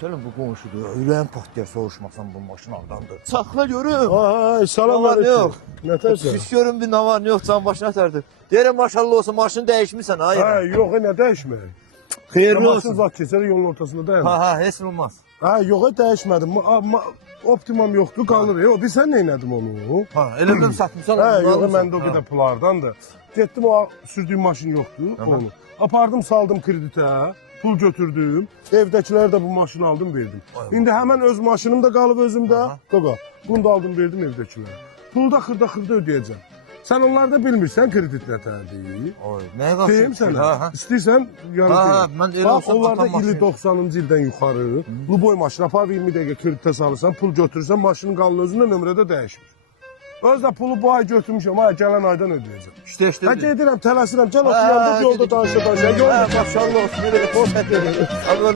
Senin bu qonşudur. Ürəyim partiyar soruşmasan bu maşın hardandır. Saxla görüm. Ay, salam Ne var, ne aleyküm. yok? Nətərsən? Pis görüm bir ne var ne yok can başına tərdir. Deyirəm maşallah olsun maşını dəyişmirsən ha. Ha, yox, nə dəyişmək? Xeyirli Maşın olsun. zat keçər yolun ortasında dayanır. Ha heç nə olmaz. Ha, yox, dəyişmədim. Optimum yoxdur, qalır. Yox, bir sən neynədin onu? Ha elə bil satmısan. Hə, yox, almısan. məndə o qədər pullardandır. Getdim o sürdüyüm maşın yoxdur, onu. Apardım, saldım kreditə, pul götürdüm. Evdəkilərə də bu maşını aldım, verdim. İndi həmən öz maşınım da qalıb özümdə. Qaqa, bunu da aldım, verdim evdəkilərə. Pulu da xırda ödəyəcəm. Sən onları da bilmirsən kredit nətərdir. Oy, nəyə qalsın? Deyim sənə. İstəyirsən, yəni mən elə bax, olsa onlarda atan ili maşın. 90-cı ildən yuxarı, bu boy maşın apar 20 dəqiqə kreditə salırsan, pul götürürsən, maşının qalın özündə nömrədə dəyişmir. Özdə pulu bu ay götürmüşəm, ay gələn aydan ödəyəcəm. İşte. Hə, gedirəm, tələsirəm, can oxuyanda yolda danışa. Maşallah olsun. Elə xoş gətirdin.